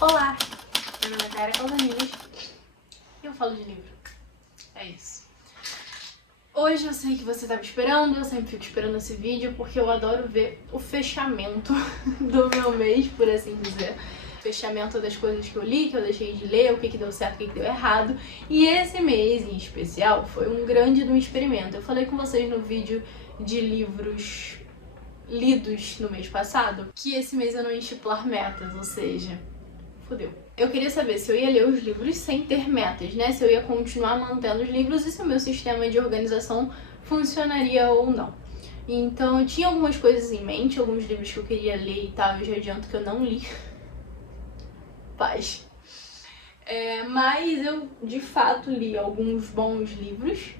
Olá, meu nome é Tayara Caldanias e eu falo de livro. É isso. Hoje eu sei que você estava esperando, eu sempre fico esperando esse vídeo porque eu adoro ver o fechamento do meu mês, por assim dizer. Fechamento das coisas que eu li, que eu deixei de ler, o que deu certo, o que deu errado. E esse mês em especial foi um grande experimento. Eu falei com vocês no vídeo de livros lidos no mês passado que esse mês eu não ia estipular metas, ou seja, fodeu. Eu queria saber se eu ia ler os livros sem ter metas, né? Se eu ia continuar mantendo os livros e se o meu sistema de organização funcionaria ou não. Então eu tinha algumas coisas em mente, alguns livros que eu queria ler e tal, eu já adianto que eu não li. Paz. Mas eu de fato li alguns bons livros,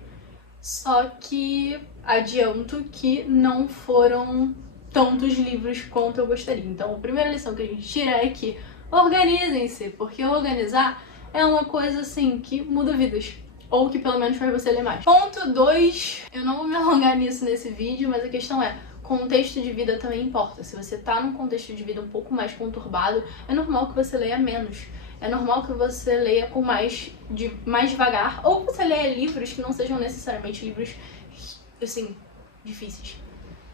só que adianto que não foram tantos livros quanto eu gostaria. Então a primeira lição que a gente tira é que organizem-se, porque organizar é uma coisa assim que muda vidas. Ou que pelo menos faz você ler mais. Ponto 2, eu não vou me alongar nisso nesse vídeo, mas a questão é, contexto de vida também importa. Se você tá num contexto de vida um pouco mais conturbado, é normal que você leia menos. É normal que você leia com mais devagar, ou que você leia livros que não sejam necessariamente livros, assim, difíceis,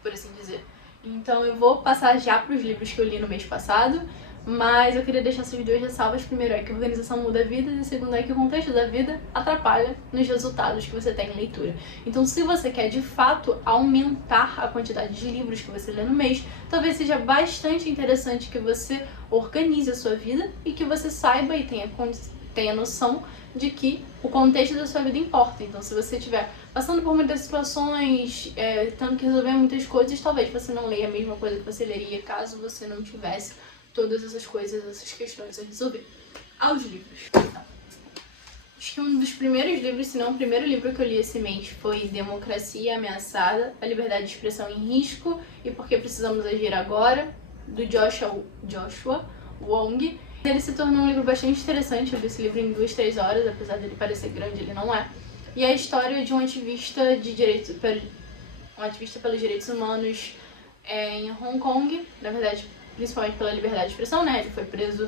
por assim dizer. Então eu vou passar já pros livros que eu li no mês passado, mas eu queria deixar essas duas ressalvas. Primeiro é que a organização muda vidas e segundo é que o contexto da vida atrapalha nos resultados que você tem em leitura. Então se você quer de fato aumentar a quantidade de livros que você lê no mês, talvez seja bastante interessante que você organize a sua vida e que você saiba e tenha noção de que o contexto da sua vida importa. Então se você estiver passando por muitas situações, tendo que resolver muitas coisas, talvez você não leia a mesma coisa que você leria caso você não tivesse todas essas coisas, essas questões a resolver. Aos livros. Então, acho que um dos primeiros livros, se não o primeiro livro que eu li esse mês foi Democracia Ameaçada, A Liberdade de Expressão em Risco e Por que Precisamos Agir Agora, do Joshua Wong. Ele se tornou um livro bastante interessante, eu li esse livro em 2-3 horas, apesar dele parecer grande, ele não é. E é a história de um ativista pelos direitos humanos em Hong Kong, na verdade, principalmente pela liberdade de expressão, né? Ele foi preso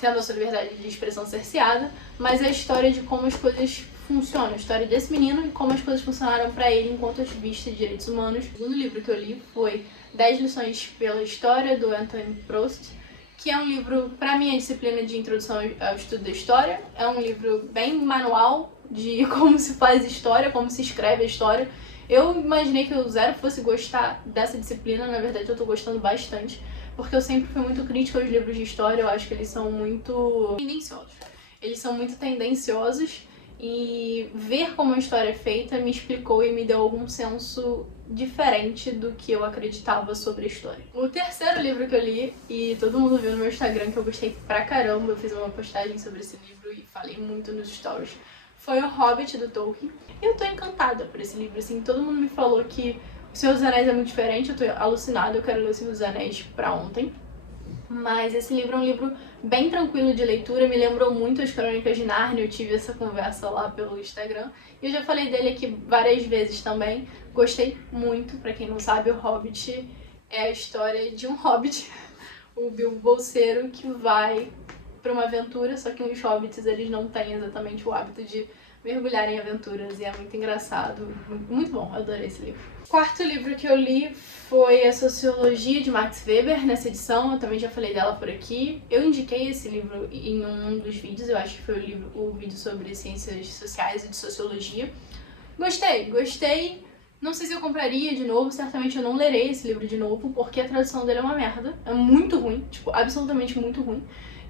tendo a sua liberdade de expressão cerceada, mas é a história de como as coisas funcionam, a história desse menino e como as coisas funcionaram para ele enquanto ativista de direitos humanos. O segundo livro que eu li foi 10 lições pela história, do Anthony Prost, que é um livro, para minha disciplina de introdução ao estudo da história. É um livro bem manual de como se faz história, como se escreve a história. Eu imaginei que eu zero fosse gostar dessa disciplina, na verdade eu tô gostando bastante, porque eu sempre fui muito crítica aos livros de história, eu acho que eles são muito tendenciosos. Eles são muito tendenciosos e ver como a história é feita me explicou e me deu algum senso diferente do que eu acreditava sobre a história. O terceiro livro que eu li, e todo mundo viu no meu Instagram que eu gostei pra caramba, eu fiz uma postagem sobre esse livro e falei muito nos stories, foi O Hobbit, do Tolkien. E eu tô encantada por esse livro, assim, todo mundo me falou que O Senhor dos Anéis é muito diferente, eu tô alucinada, eu quero ler O Senhor dos Anéis pra ontem. Mas esse livro é um livro bem tranquilo de leitura, me lembrou muito as Crônicas de Nárnia, eu tive essa conversa lá pelo Instagram. E eu já falei dele aqui várias vezes também, gostei muito. Pra quem não sabe, O Hobbit é a história de um hobbit, o Bilbo Bolseiro, que vai pra uma aventura, só que os hobbits eles não têm exatamente o hábito de mergulhar em aventuras e é muito engraçado, muito bom, eu adorei esse livro. O quarto livro que eu li foi A Sociologia, de Max Weber, nessa edição, eu também já falei dela por aqui. Eu indiquei esse livro em um dos vídeos, eu acho que foi o vídeo sobre ciências sociais e de sociologia. Gostei. Não sei se eu compraria de novo, certamente eu não lerei esse livro de novo, porque a tradução dele é uma merda, é muito ruim, tipo, absolutamente muito ruim.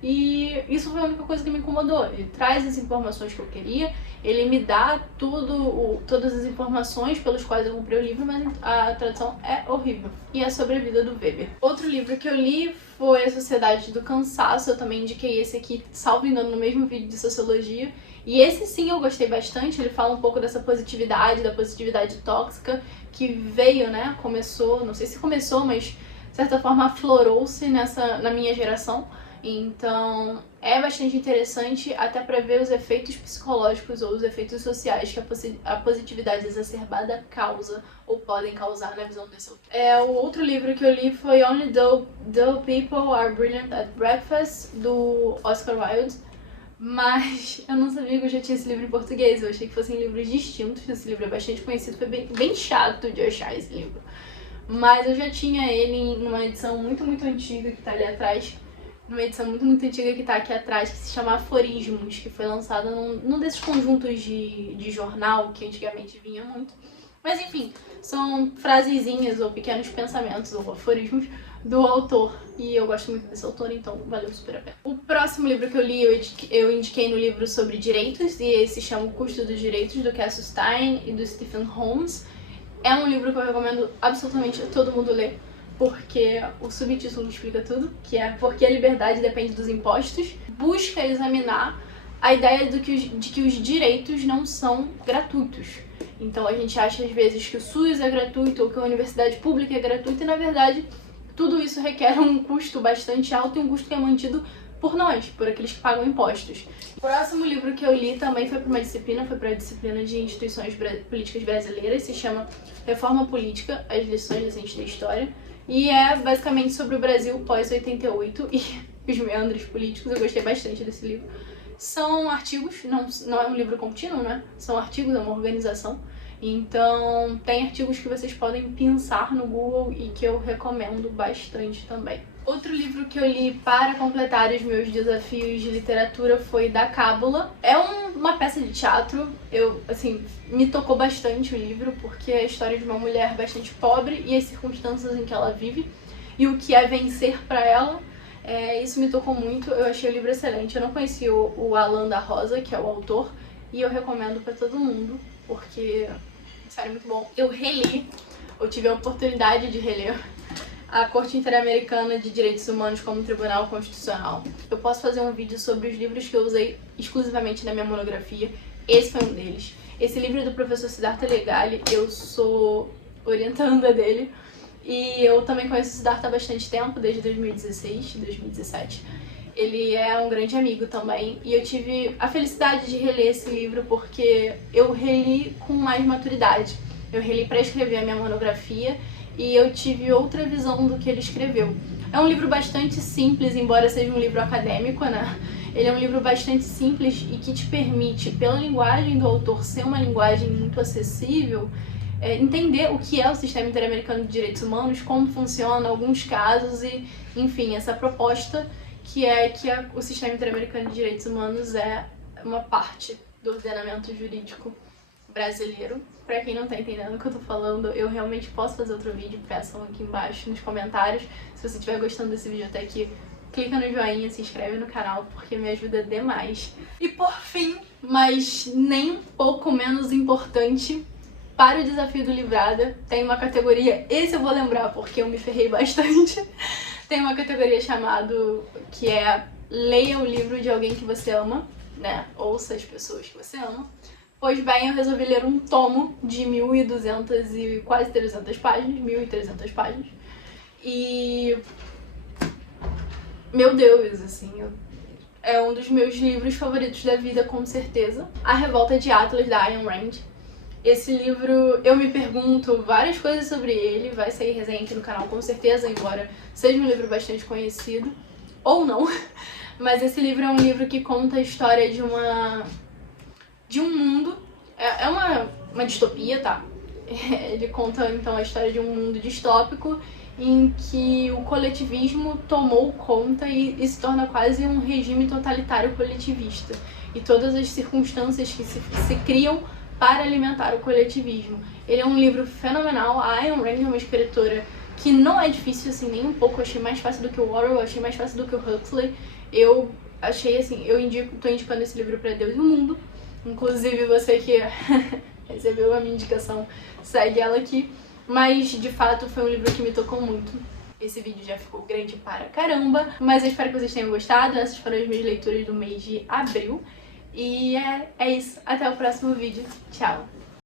E isso foi a única coisa que me incomodou. Ele traz as informações que eu queria, ele me dá todas as informações pelas quais eu comprei o livro, mas a tradução é horrível. E é sobre a vida do Weber. Outro livro que eu li foi A Sociedade do Cansaço, eu também indiquei esse aqui, salvo engano, no mesmo vídeo de sociologia. E esse sim eu gostei bastante, ele fala um pouco dessa positividade, da positividade tóxica que veio, né, começou, não sei se começou, mas de certa forma aflorou-se na minha geração. Então é bastante interessante até para ver os efeitos psicológicos ou os efeitos sociais que a positividade exacerbada causa ou podem causar na visão desse autor. O outro livro que eu li foi Only Dull People Are Brilliant at Breakfast, do Oscar Wilde. Mas eu não sabia que eu já tinha esse livro em português, eu achei que fossem livros distintos. Esse livro é bastante conhecido, foi bem chato de achar esse livro. Mas eu já tinha ele numa edição muito antiga que tá ali atrás. Numa edição muito antiga que tá aqui atrás, que se chama Aforismos, que foi lançada num desses conjuntos de jornal que antigamente vinha muito. Mas enfim, são frasezinhas ou pequenos pensamentos ou aforismos do autor. E eu gosto muito desse autor, então valeu super a pena. O próximo livro que eu li, eu indiquei no livro sobre direitos, e esse se chama O Custo dos Direitos, do Cassius Stein e do Stephen Holmes. É um livro que eu recomendo absolutamente a todo mundo ler, porque o subtítulo explica tudo, que é Porque a Liberdade Depende dos Impostos. Busca examinar a ideia de que os direitos não são gratuitos. Então a gente acha às vezes que o SUS é gratuito ou que a universidade pública é gratuita e na verdade tudo isso requer um custo bastante alto e um custo que é mantido por nós, por aqueles que pagam impostos. O próximo livro que eu li também foi para a disciplina de instituições políticas brasileiras, se chama Reforma Política, as lições recentes da história, e é basicamente sobre o Brasil pós-88 e os meandros políticos. Eu gostei bastante desse livro. São artigos, não é um livro contínuo, né? São artigos, é uma organização. Então, tem artigos que vocês podem pensar no Google e que eu recomendo bastante também. Outro livro que eu li para completar os meus desafios de literatura foi Da Cábula. É uma peça de teatro. Me tocou bastante o livro, porque é a história de uma mulher bastante pobre e as circunstâncias em que ela vive e o que é vencer para ela. Isso me tocou muito, eu achei o livro excelente. Eu não conheci o Alan da Rosa, que é o autor, e eu recomendo pra todo mundo, porque, sério, muito bom. Eu tive a oportunidade de reler a Corte Interamericana de Direitos Humanos como Tribunal Constitucional. Eu posso fazer um vídeo sobre os livros que eu usei exclusivamente na minha monografia, esse foi um deles. Esse livro é do professor Siddhartha Legale, eu sou orientanda dele. E eu também conheço o Siddhartha há bastante tempo, desde 2016, 2017. Ele é um grande amigo também, e eu tive a felicidade de reler esse livro porque eu reli com mais maturidade. Eu reli para escrever a minha monografia e eu tive outra visão do que ele escreveu. É um livro bastante simples, embora seja um livro acadêmico, né? Ele é um livro bastante simples e que te permite, pela linguagem do autor ser uma linguagem muito acessível, entender o que é o Sistema Interamericano de Direitos Humanos, como funciona alguns casos e, enfim, essa proposta que é que o Sistema Interamericano de Direitos Humanos é uma parte do ordenamento jurídico brasileiro. Pra quem não tá entendendo o que eu tô falando, eu realmente posso fazer outro vídeo, peçam aqui embaixo nos comentários. Se você estiver gostando desse vídeo até aqui, clica no joinha, se inscreve no canal, porque me ajuda demais. E por fim, mas nem um pouco menos importante, para o desafio do Livrada, tem uma categoria, esse eu vou lembrar porque eu me ferrei bastante, tem uma categoria que é Leia o livro de alguém que você ama, né? Ouça as pessoas que você ama. Pois bem, eu resolvi ler um tomo de 1.200 e quase 300 páginas, 1.300 páginas. E, meu Deus, assim, é um dos meus livros favoritos da vida, com certeza. A Revolta de Atlas, da Ayn Rand. Esse livro, eu me pergunto várias coisas sobre ele, vai sair resenha aqui no canal com certeza, embora seja um livro bastante conhecido, ou não. Mas esse livro é um livro que conta a história de um mundo, é uma distopia, tá? Ele conta então a história de um mundo distópico em que o coletivismo tomou conta e se torna quase um regime totalitário coletivista. E todas as circunstâncias que se criam para alimentar o coletivismo. Ele é um livro fenomenal. A Ayn Rand é uma escritora que não é difícil, assim, nem um pouco. Eu achei mais fácil do que o Orwell, eu achei mais fácil do que o Huxley. Eu achei, assim, tô indicando esse livro para Deus e o mundo. Inclusive, você que recebeu a minha indicação, segue ela aqui. Mas, de fato, foi um livro que me tocou muito. Esse vídeo já ficou grande para caramba, mas eu espero que vocês tenham gostado. Essas foram as minhas leituras do mês de abril. E é isso. Até o próximo vídeo. Tchau!